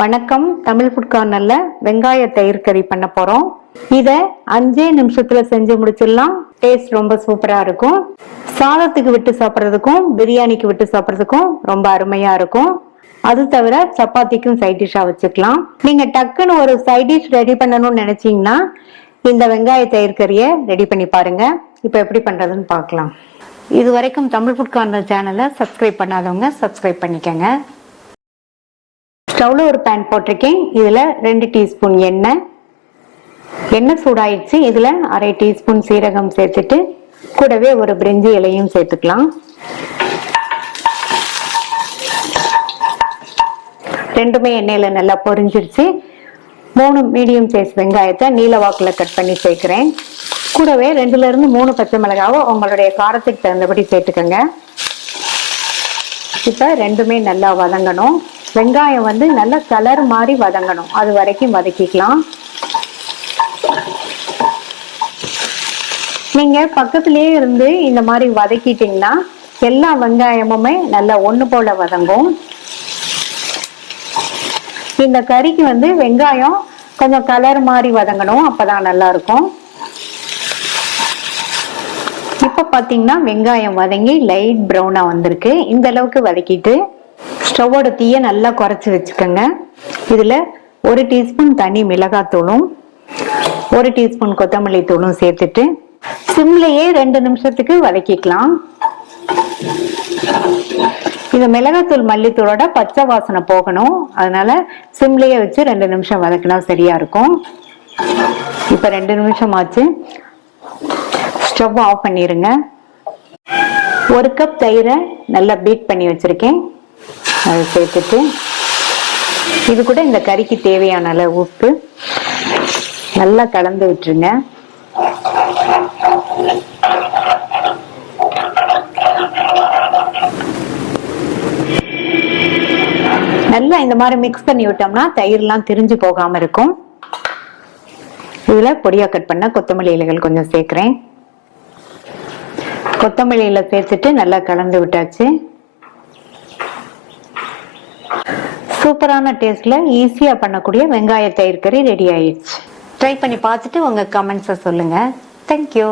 வணக்கம். தமிழ் ஃபுட் கார்னர்ல வெங்காய தயிர் கறி பண்ண போறோம். இத 5 நிமிஷத்துல செஞ்சு முடிச்சிடலாம். டேஸ்ட் ரொம்ப சூப்பரா இருக்கும். சாதத்துக்கு விட்டு சாப்பிட்றதுக்கும் பிரியாணிக்கு விட்டு சாப்பிட்றதுக்கும் ரொம்ப அருமையா இருக்கும். அது தவிர சப்பாத்திக்கும் சைட் டிஷ்ஷா வச்சுக்கலாம். நீங்க டக்குன்னு ஒரு சைட் டிஷ் ரெடி பண்ணணும்னு நினைச்சீங்கன்னா இந்த வெங்காய தயிர் கறியை ரெடி பண்ணி பாருங்க. இப்போ எப்படி பண்றதுன்னு பார்க்கலாம். இது வரைக்கும் தமிழ் ஃபுட் கார்னர் சேனலை சப்ஸ்கிரைப் பண்ணாதவங்க சப்ஸ்கிரைப் பண்ணிக்கங்க. ஸ்டவ்ல ஒரு பேன் போட்டிருக்கேன். இதுல 2 டீஸ்பூன் எண்ணெய் சூடாயிடுச்சு. இதுல அரை டீஸ்பூன் சீரகம் சேர்த்துட்டு கூடவே ஒரு பிரிஞ்சி இலையும் சேர்த்துக்கலாம். ரெண்டுமே எண்ணெயில நல்லா பொரிஞ்சிருச்சு. 3 மீடியம் சைஸ் வெங்காயத்தை நீல வாக்குல கட் பண்ணி சேர்க்கிறேன். கூடவே 2ல இருந்து 3 பச்சை மிளகாவை உங்களுடைய காரத்துக்கு தகுந்தபடி சேர்த்துக்கோங்க. இப்ப ரெண்டுமே நல்லா வதங்கணும். வெங்காயம் நல்ல கலர் மாதிரி வதங்கணும். அது வரைக்கும் வதக்கிக்கலாம். நீங்க பக்கத்திலேயே இருந்து இந்த மாதிரி வதக்கிட்டீங்கன்னா எல்லா வெங்காயமுமே நல்லா ஒண்ணு போல வதங்கும். இந்த கறிக்கு வெங்காயம் கொஞ்சம் கலர் மாதிரி வதங்கணும். அப்பதான் நல்லா இருக்கும். இப்ப பாத்தீங்கன்னா வெங்காயம் வதங்கி லைட் ப்ரௌனா வந்திருக்கு. இந்த அளவுக்கு வதக்கிட்டு ஸ்டவ்வோட தீயை நல்லா குறைச்சி வச்சுக்கோங்க. இதுல 1 டீஸ்பூன் தனி மிளகாத்தூளும் 1 டீஸ்பூன் கொத்தமல்லி தூளும் சேர்த்துட்டு சிம்லையே 2 நிமிஷத்துக்கு வதக்கிக்கலாம். இந்த மிளகாத்தூள் மல்லித்தூளோட பச்சை வாசனை போகணும். அதனால சிம்லையே வச்சு 2 நிமிஷம் வதக்கினா சரியா இருக்கும். இப்ப 2 நிமிஷம் ஆச்சு. ஸ்டவ் ஆஃப் பண்ணிருங்க. 1 கப் தயிரை நல்லா பீட் பண்ணி வச்சிருக்கேன். அதை சேர்த்துட்டு இது கூட இந்த கறிக்கு தேவையான அளவு உப்பு நல்லா கலந்து விட்டுருங்க. நல்லா இந்த மாதிரி மிக்ஸ் பண்ணி விட்டோம்னா தயிர்லாம் திரிஞ்சு போகாம இருக்கும். இதுல பொடியா கட் பண்ண கொத்தமல்லி இலைகள் கொஞ்சம் சேர்க்கிறேன். கொத்தமல்லி இலை சேர்த்துட்டு நல்லா கலந்து விட்டாச்சு. சூப்பரான டேஸ்ட்ல ஈஸியா பண்ணக்கூடிய வெங்காய தயிர் கறி ரெடி ஆயிடுச்சு. ட்ரை பண்ணி பார்த்துட்டு உங்க கமெண்ட்ஸை சொல்லுங்க. தேங்க்யூ.